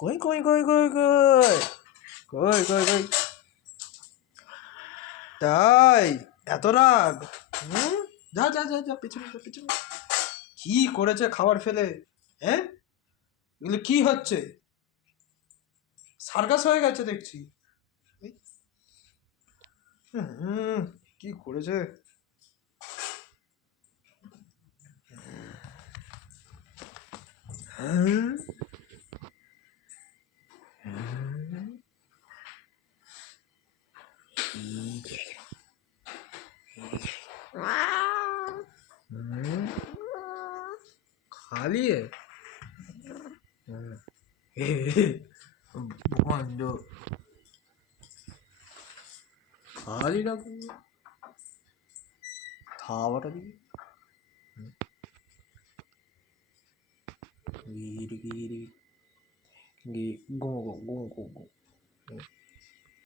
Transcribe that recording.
কই কই কই কই কই কই কই কই তাই এত রাগ? হুম, যা যা যা যা পিছনে যা পিছনে। কি করেছে খাবার ফেলে? হ্যাঁ, এগুলো কি হচ্ছে? সার্কাস হয়ে গেছে দেখছি। এই, হুম, কি করেছে? হুম, হুম, হুম, খালি है বন্ধ খালি না খাওয়াটা দিবি গিরি গিরি গি গো গো গো গো গো